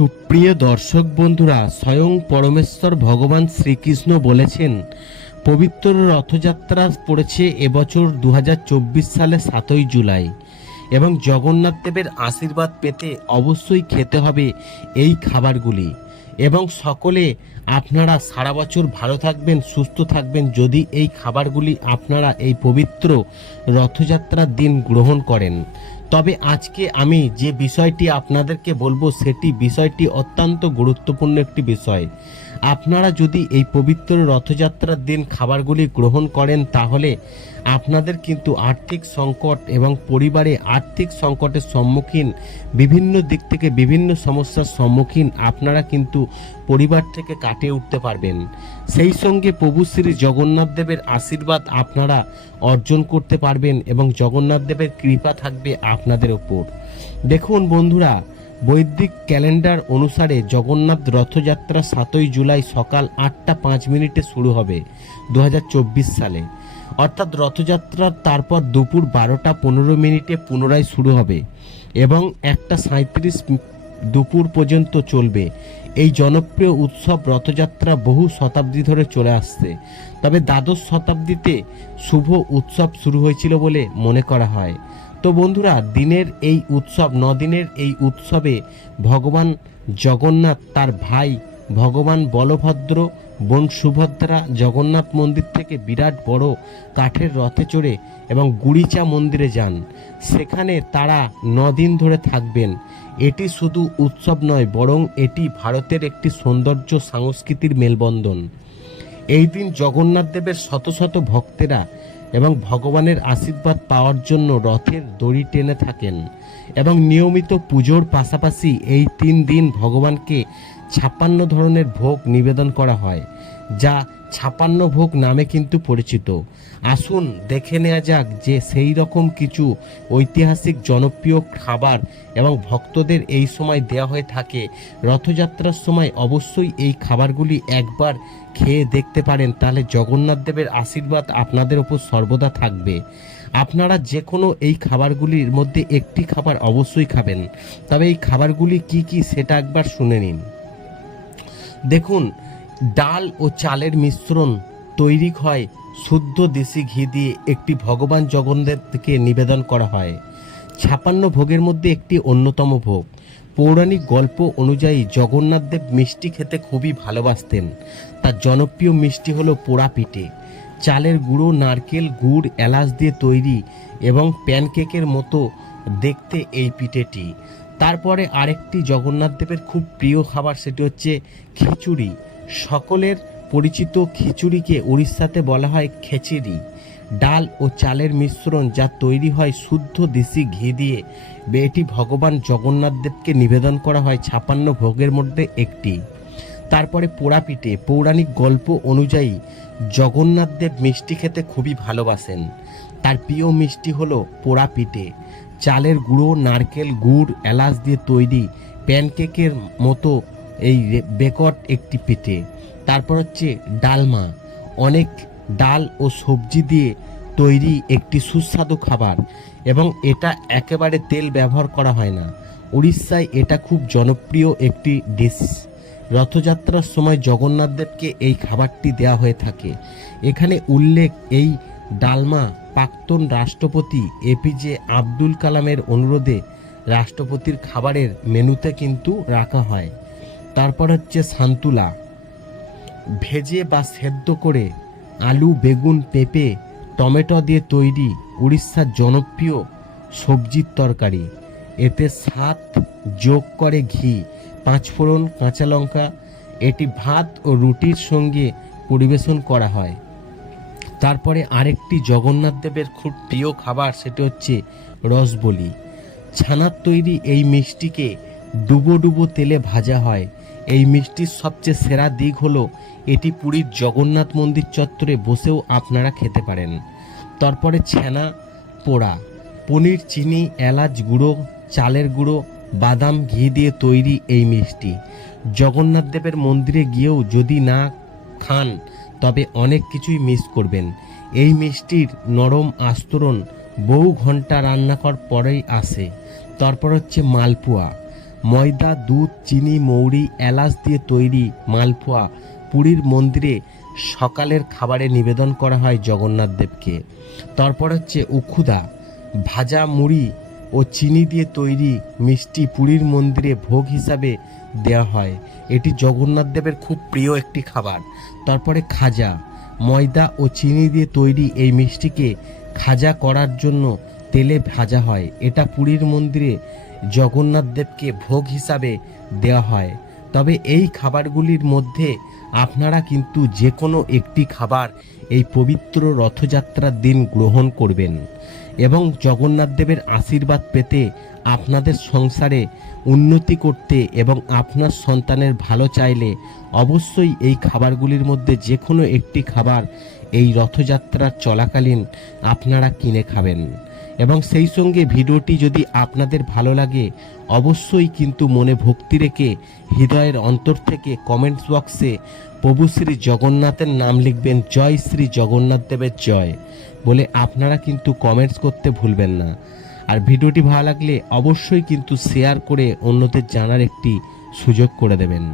সুপ্রিয় দর্শক বন্ধুরা, স্বয়ং পরমেশ্বর ভগবান শ্রীকৃষ্ণ বলেছেন, পবিত্র রথযাত্রা পড়েছে এবছর দু সালে সাতই জুলাই এবং জগন্নাথ দেবের আশীর্বাদ পেতে অবশ্যই খেতে হবে এই খাবারগুলি। এবং সকলে আপনারা সারা বছর ভালো থাকবেন, সুস্থ থাকবেন যদি এই খাবারগুলি আপনারা এই পবিত্র রথযাত্রার দিন গ্রহণ করেন। তবে আজকে আমি যে বিষয়টি আপনাদেরকে বলব সেটি বিষয়টি অত্যন্ত গুরুত্বপূর্ণ একটি বিষয়। আপনারা যদি এই পবিত্র রথযাত্রার দিন খাবারগুলি গ্রহণ করেন, তাহলে আপনাদের কিন্তু আর্থিক সংকট এবং পরিবারে আর্থিক সংকটের সম্মুখীন, বিভিন্ন দিক থেকে বিভিন্ন সমস্যার সম্মুখীন আপনারা কিন্তু পরিবার থেকে কাটিয়ে উঠতে পারবেন। সেই সঙ্গে প্রভু শ্রী জগন্নাথ দেবের আশীর্বাদ আপনারা অর্জন করতে পারবেন এবং জগন্নাথ দেবের কৃপা থাকবে আপনাদের ওপর। দেখুন বন্ধুরা বৈদিক ক্যালেন্ডার অনুসারে জগন্নাথ রথযাত্রা সাতই জুলাই সকাল আটটা পাঁচ মিনিটে শুরু হবে দু হাজার চব্বিশ সালে। অর্থাৎ রথযাত্রার তারপর দুপুর বারোটা পনেরো মিনিটে পুনরায় শুরু হবে এবং একটা সাঁত্রিশ দুপুর পর্যন্ত চলবে। এই জনপ্রিয় উৎসব রথযাত্রা বহু শতাব্দী ধরে চলে আসছে। তবে দ্বাদশ শতাব্দীতে শুভ উৎসব শুরু হয়েছিল বলে মনে করা হয়। তো বন্ধুরা, দিনের এই উৎসব দিনের এই উৎসবে ভগবান জগন্নাথ তার ভাই ভগবান বলভদ্র বোন সুভদ্রা জগন্নাথ মন্দির থেকে বিরাট বড় কাঠের রথে চড়ে এবং গুড়িচা মন্দিরে যান। সেখানে তারা নদিন ধরে থাকবেন। এটি শুধু উৎসব নয়, বরং এটি ভারতের একটি সৌন্দর্য সংস্কৃতির মেলবন্ধন। এই দিন জগন্নাথ দেবের শত শত ভক্তেরা এবং ভগবানের আশীর্বাদ পাওয়ার জন্য রথের দড়ি টেনে থাকেন এবং নিয়মিত পুজোর পাশাপাশি এই তিন দিন ভগবানকে ছাপ্পান্ন ধরনের ভোগ নিবেদন করা হয়। যা ছাপান্ন ভোগ নামে কিন্তু পরিচিত। আসুন দেখে নেওয়া যাক যে সেই রকম কিছু ঐতিহাসিক জনপ্রিয় খাবার এবং ভক্তদের এই সময় দেওয়া হয়ে থাকে। রথযাত্রার সময় অবশ্যই এই খাবারগুলি একবার খেয়ে দেখতে পারেন, তাহলে জগন্নাথ দেবের আশীর্বাদ আপনাদের ওপর সর্বদা থাকবে। আপনারা যে কোনো এই খাবারগুলির মধ্যে একটি খাবার অবশ্যই খাবেন। তবে এই খাবারগুলি কি কি সেটা একবার শুনে নিন। দেখুন ডাল ও চালের মিশ্রণ তৈরি হয় শুদ্ধ দেশি ঘি দিয়ে একটি ভগবান জগন্নাথকে নিবেদন করা হয়। ছাপান্ন ভোগের মধ্যে একটি অন্যতম ভোগ। পৌরাণিক গল্প অনুযায়ী জগন্নাথ দেব মিষ্টি খেতে খুবই ভালোবাসতেন। তার জনপ্রিয় মিষ্টি হলো পোড়া পিঠে চালের গুঁড়ো, নারকেল, গুড়, এলাচ দিয়ে তৈরি এবং প্যানকেকের মতো দেখতে এই পিঠেটি। তারপরে আরেকটি জগন্নাথ দেবের খুব প্রিয় খাবার সেটি হচ্ছে খিচুড়ি। সকলের পরিচিত খিচুড়িকে উড়িষ্যাতে বলা হয় খেচিড়ি ডাল ও চালের মিশ্রণ যা তৈরি হয় শুদ্ধ দেশি ঘি দিয়ে। এটি ভগবান জগন্নাথদেবকে নিবেদন করা হয় ছাপান্ন ভোগের মধ্যে একটি। তারপরে পোড়া পিঠে পৌরাণিক গল্প অনুযায়ী জগন্নাথদেব মিষ্টি খেতে খুবই ভালোবাসেন। তার প্রিয় মিষ্টি হলো পোড়া পিঠে চালের গুঁড়ো, নারকেল, গুড়, এলাচ দিয়ে তৈরি প্যানকেকের মতো এই বেকট একটি পিঠে তারপর হচ্ছে ডালমা। অনেক ডাল ও সবজি দিয়ে তৈরি একটি সুস্বাদু খাবার এবং এটা একেবারে তেল ব্যবহার করা হয় না। উড়িষ্যায় এটা খুব জনপ্রিয় একটি ডিশ। রথযাত্রার সময় জগন্নাথদেবকে এই খাবারটি দেওয়া হয়ে থাকে। এখানে উল্লেখ এই ডালমা প্রাক্তন রাষ্ট্রপতি এপিজে আব্দুল কালামের অনুরোধে রাষ্ট্রপতির খাবারের মেনুতে কিন্তু রাখা হয়। তারপর হচ্ছে সান্তুলা। ভেজে বা সেদ্ধ করে আলু, বেগুন, পেঁপে, টমেটো দিয়ে তৈরি উড়িষ্যার জনপ্রিয় সবজির তরকারি। এতে স্বাদ যোগ করে ঘি পাঁচফোড়ন কাঁচা লঙ্কা। এটি ভাত ও রুটির সঙ্গে পরিবেশন করা হয়। তারপরে আরেকটি জগন্নাথ দেবের খুব প্রিয় খাবার সেটি হচ্ছে রসবলি। ছানার তৈরি এই মিষ্টিকে ডুবো ডুবো তেলে ভাজা হয়। এই মিষ্টির সবচেয়ে সেরা দিক হলো, এটি পুরীর জগন্নাথ মন্দির চত্বরে বসেও আপনারা খেতে পারেন। তারপরে ছানা, পোড়া, পনির, চিনি, এলাচ গুঁড়ো, চালের গুঁড়ো, বাদাম, ঘি দিয়ে তৈরি এই মিষ্টি। জগন্নাথ দেবের মন্দিরে গিয়েও যদি না খান, তবে অনেক কিছুই মিস করবেন। এই মিষ্টির নরম আস্তরণ বহু ঘণ্টা রান্না করার পরেই আসে। তারপর হচ্ছে মালপোয়া। ময়দা, দুধ, চিনি, মৌরি, এলাচ দিয়ে তৈরি মালপোয়া পুরীর মন্দিরে সকালের খাবারে নিবেদন করা হয় জগন্নাথ দেবকে। তারপর হচ্ছে উখুদা, ভাজা মুড়ি ও চিনি দিয়ে তৈরি মিষ্টি পুরীর মন্দিরে ভোগ হিসাবে দেওয়া হয়। এটি জগন্নাথ দেবের খুব প্রিয় একটি খাবার। তারপরে খাজা, ময়দা ও চিনি দিয়ে তৈরি এই মিষ্টিকে খাজা করার জন্য তেলে ভাজা হয়। এটা পুরীর মন্দিরে জগন্নাথ দেবকে ভোগ হিসাবে দেওয়া হয়। তবে এই খাবারগুলির মধ্যে আপনারা কিন্তু যে কোনো একটি খাবার এই পবিত্র রথযাত্রার দিন গ্রহণ করবেন। এবং জগন্নাথ দেবের আশীর্বাদ পেতে আপনাদের সংসারে উন্নতি করতে এবং আপনার সন্তানের ভালো চাইলে অবশ্যই এই খাবারগুলির মধ্যে যে কোনো একটি খাবার এই রথযাত্রার চলাকালীন আপনারা কিনে খাবেন। এবং সেই সঙ্গে ভিডিওটি যদি আপনাদের ভালো লাগে, অবশ্যই কিন্তু মনে ভক্তি রেখে হৃদয়ের অন্তর থেকে কমেন্টস বক্সে প্রভু শ্রী জগন্নাথের নাম লিখবেন, জয় শ্রী জগন্নাথ দেবের জয় বলে আপনারা কিন্তু কমেন্টস করতে ভুলবেন না। আর ভিডিওটি ভালো লাগলে অবশ্যই কিন্তু শেয়ার করে অন্যদের জানার একটি সুযোগ করে দেবেন।